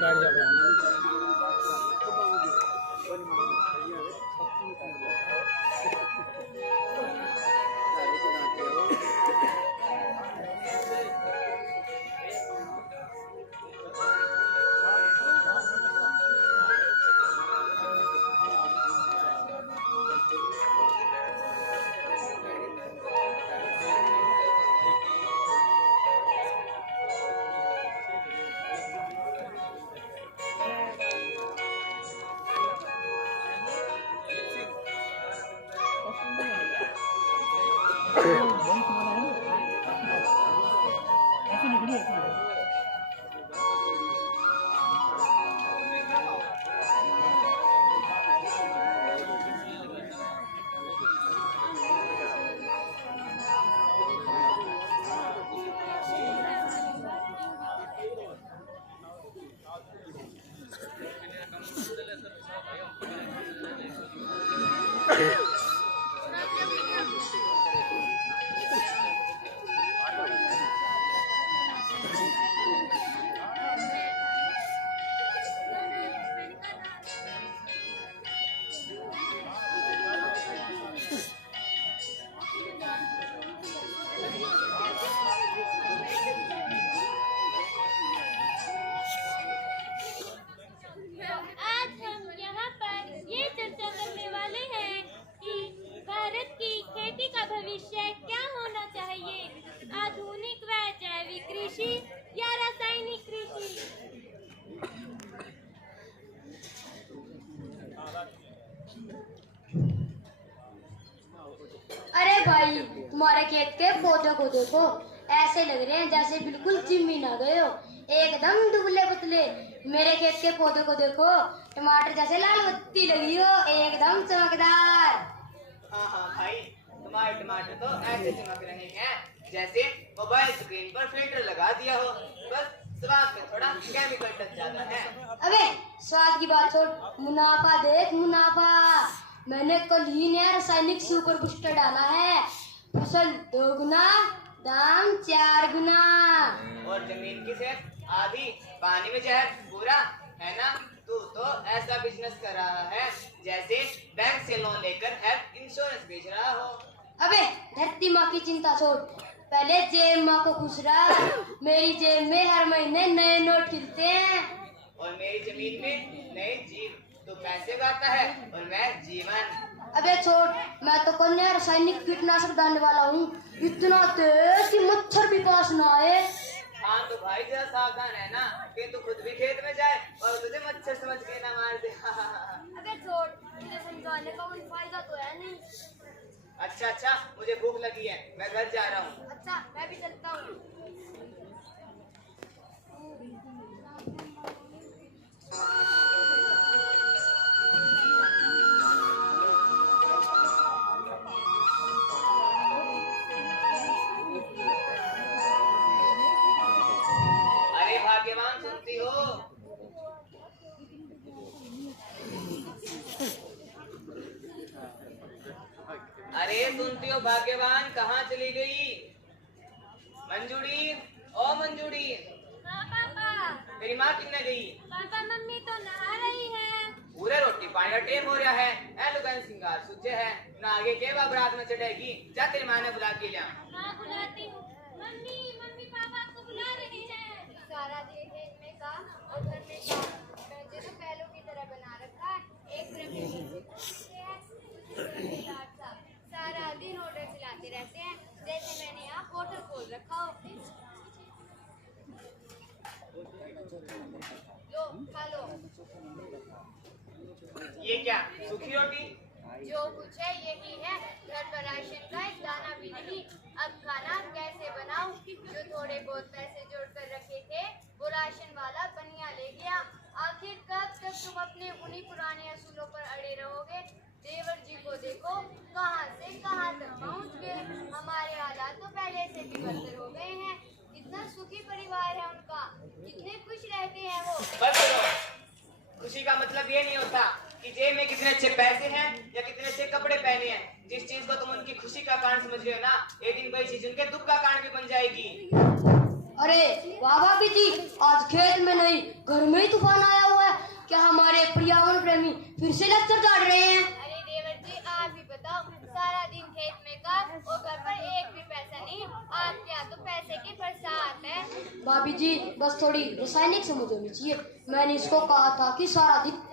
बैठ जा। अरे भाई, तुम्हारे खेत के पौधों को देखो, ऐसे लग रहे हैं जैसे बिल्कुल जिम ही ना गए हो, एकदम दुबले पतले। मेरे खेत के पौधों को देखो, टमाटर जैसे लाल बत्ती लगी हो, एकदम चमकदार। हाँ हाँ भाई, तुम्हारे टमाटर तो ऐसे चमक रहे हैं जैसे मोबाइल स्क्रीन पर फिल्टर लगा दिया हो, बस स्वाद में थोड़ा केमिकल टच ज्यादा है। अबे स्वाद की बात छोड़, मुनाफा देख मुनाफा। मैंने कल ही नया रासायनिक सुपर बूस्टर डाला है, फसल 2 गुना, दाम 4 गुना। और जमीन की सेहत आधी, पानी में जहर पूरा, है ना? तू तो ऐसा बिजनेस कर रहा है जैसे बैंक से लोन लेकर हेल्थ इंश्योरेंस बेच रहा हो। अबे धरती माँ की चिंता छोड़, पहले जेब माँ को खुश रख। मेरी जेब में हर महीने नए नोट खिलते हैं। और मेरी जमीन में नए जीव। तू पैसे उगाता है और मैं जीवन। अबे छोड़, मैं तो कन्या रासायनिक कीटनाशक डालने वाला हूँ, इतना तेज कि मच्छर भी पास ना आए। हाँ तो भाई जरा सावधान है ना, कि तू खुद भी खेत में जाए और तुझे मच्छर समझ के ना मार दे। अबे छोड़, तुझे समझाने का कोई फायदा तो है नहीं। अच्छा अच्छा, मुझे भूख लगी है, मैं घर जा रहा हूँ। अच्छा, मैं भी चलता हूँ। अरे भाग्यवान, सुनती हो? अरे सुनती हो भाग्यवान, कहाँ चली गई? मंजूड़ी, ओ मंजूड़ी। हाँ पापा। तेरी माँ किन्ने गई? पापा मम्मी तो नहा रही है। पूरे रोटी पानी का टेम हो रहा है, ऐ लुगाई सिंगार सूझे है ना, आगे के बाबरात में चढ़ेगी। जा तेरी माँ ने बुला के लिया। हाँ बुलाती हूँ। मम्मी मम्मी पापा आपको बुला रही है। सारा दिन खेत में काम और घर में काम, बच्चे तो पहलों की तरह बना रखा है। एक तरफ सारा दिन ऑर्डर चलाते रहते हैं, जैसे मैंने यहाँ होटल खोल रखा हो। लो खा लो। ये क्या, सूखी रोटी? जो कुछ है यही है, घर पर राशन का एक दाना भी नहीं। अब खाना कैसे बनाऊं? जो थोड़े बहुत पैसे जोड़ कर रखे थे वो राशन वाला बनिया ले गया। आखिर कब तक तुम अपने उन्हीं पुराने असूलों पर अड़े रहोगे? देवर जी को देखो, कहां से कहां तक पहुंच गए। हमारे हालात तो पहले से भी बदतर हो गए हैं। कितना सुखी परिवार है उनका, कितने खुश रहते हैं वो। बस करो। खुशी का मतलब ये नहीं होता कि जेब में कितने अच्छे पैसे हैं या कितने अच्छे कपड़े पहने हैं। जिस चीज को तुम उनकी खुशी का कारण समझ रहे हो ना, एक दिन कोई चीज उनके दुख का कारण भी बन जाएगी। अरे वाह भाभी जी, आज खेत में नहीं घर में ही तूफान आया हुआ है। क्या हमारे पर्यावरण प्रेमी फिर से लेक्चर काट रहे हैं? अरे देवर जी आप ही बताओ, सारा दिन खेत में काम और घर पर एक भी पैसा नहीं। आपके यहाँ तो पैसे की बरसात है। भाभी जी बस थोड़ी रासायनिक समझ होनी चाहिए। मैंने इसको कहा था कि सारा दिन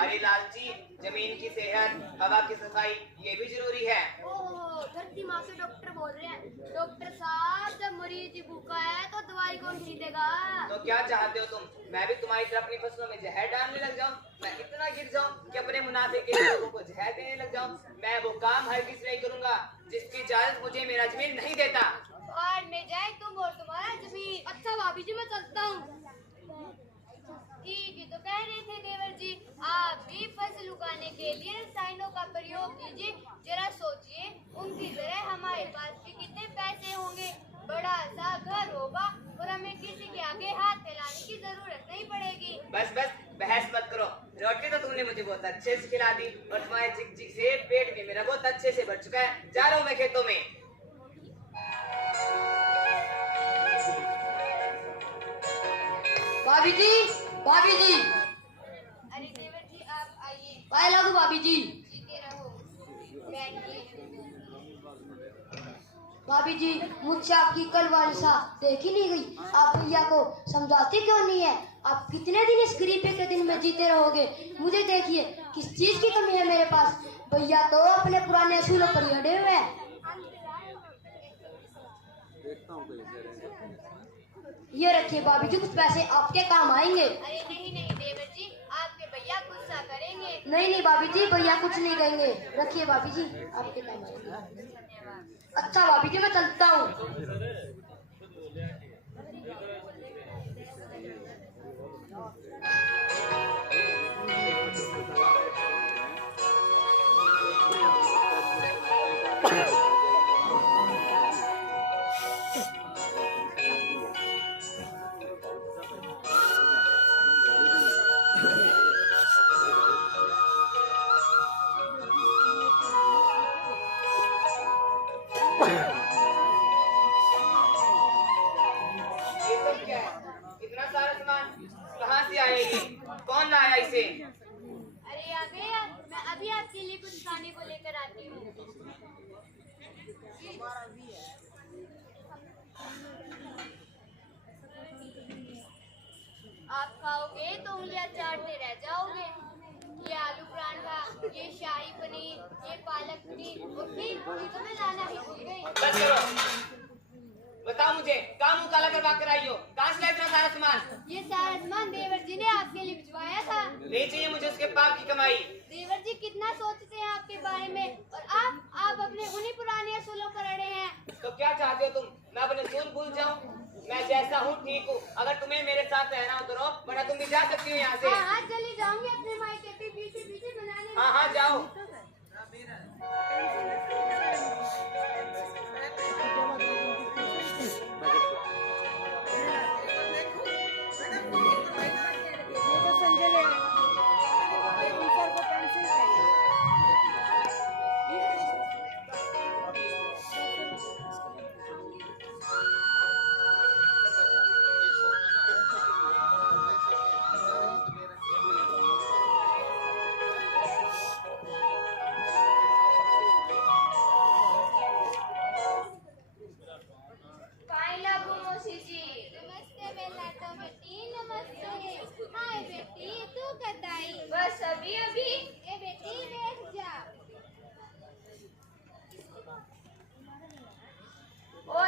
अरे लालची, जमीन की सेहत, हवा की सफाई ये भी जरूरी है। ओह, धरती माँ के डॉक्टर बोल रहे हैं। डॉक्टर साहब जब मरीज भूखा है तो दवाई कौन खरीदेगा? तो क्या चाहते हो तुम? मैं भी तुम्हारी तरह अपनी फसलों में जहर डालने लग जाऊं? मैं इतना गिर जाऊं कि अपने मुनाफे के लिए लोगों को जहर देने लग जाऊं? मैं वो काम हरगिज नहीं करूंगा जिसकी इजाजत मुझे मेरा जमीन नहीं देता। बाढ़ में जाए तुम और तुम्हारा जमीन। अच्छा भाभी जी मैं चलता हूँ। ठीक ही तो कह रहे थे देवर जी, आप भी फसल उगाने के लिए रसायनों का प्रयोग कीजिए। जरा सोचिए, उनकी तरह हमारे पास भी कितने पैसे होंगे, बड़ा सा घर होगा और हमें किसी के आगे हाथ फैलाने की जरूरत नहीं पड़ेगी। बस बस बहस मत करो। रोटी तो तुमने मुझे बहुत अच्छे से खिला दी और तुम्हारे चिक चिक से पेट भी मेरा बहुत अच्छे से भर चुका है। जा रहा हूँ मैं खेतों में। भाभी जी, भाभी जी, अरे देवर जी आप आइए। पाए लागू भाभी जी। जीते रहो, बैठिए। भाभी जी मुझसे आपकी कल वाली सा देखी नहीं गई। आप भैया को समझाते क्यों नहीं है? आप कितने दिन इस गरीबी के दिन में जीते रहोगे? मुझे देखिए किस चीज की कमी है मेरे पास। भैया तो अपने पुराने असूलों पर ही अड़े हुए हैं। ये रखिए भाभी जी, कुछ पैसे आपके काम आएंगे। अरे नहीं नहीं देवर जी, आपके भैया गुस्सा करेंगे। नहीं नहीं भाभी जी, भैया कुछ नहीं कहेंगे। रखिए भाभी जी, आपके काम आएंगे। धन्यवाद। अच्छा भाभी जी मैं चलता हूँ। ये सब क्या है? इतना सारा सामान कहाँ से आया ये? कौन लाया इसे? अरे आ गए आप, मैं अभी आपके लिए कुछ खाने को लेकर आती हूँ। आप खाओगे तो उंगलियां चाटते रह जाओगे। ये आलू पराठा, ये शाही पनीर, ये पालक पनीर और फिर तो मैं लाना ही भूल गई। बस करो। बताओ मुझे, काम मुंह काला करवा कर आई हो? कहाँ से लाए इतना सारा सामान? ये सारा सामान देवर जी ने आपके लिए भिजवाया था। नहीं चाहिए मुझे उसके पाप की कमाई। देवर जी कितना सोचते हैं आपके बारे में, और आप अपने उन्हीं पुराने असूलों पर अड़े हैं। तो क्या चाहते हो तुम? मैं अपने सूल भूल जाऊं? मैं जैसा हूँ ठीक हूँ। अगर तुम्हें मेरे साथ रहना हो तो रहो, वरना तुम भी जा सकती हो यहाँ से। हाँ हाँ चली जाऊंगी अपने मायके पे पीछे पीछे बनाने। हाँ हाँ जाओ। बस अभी अभी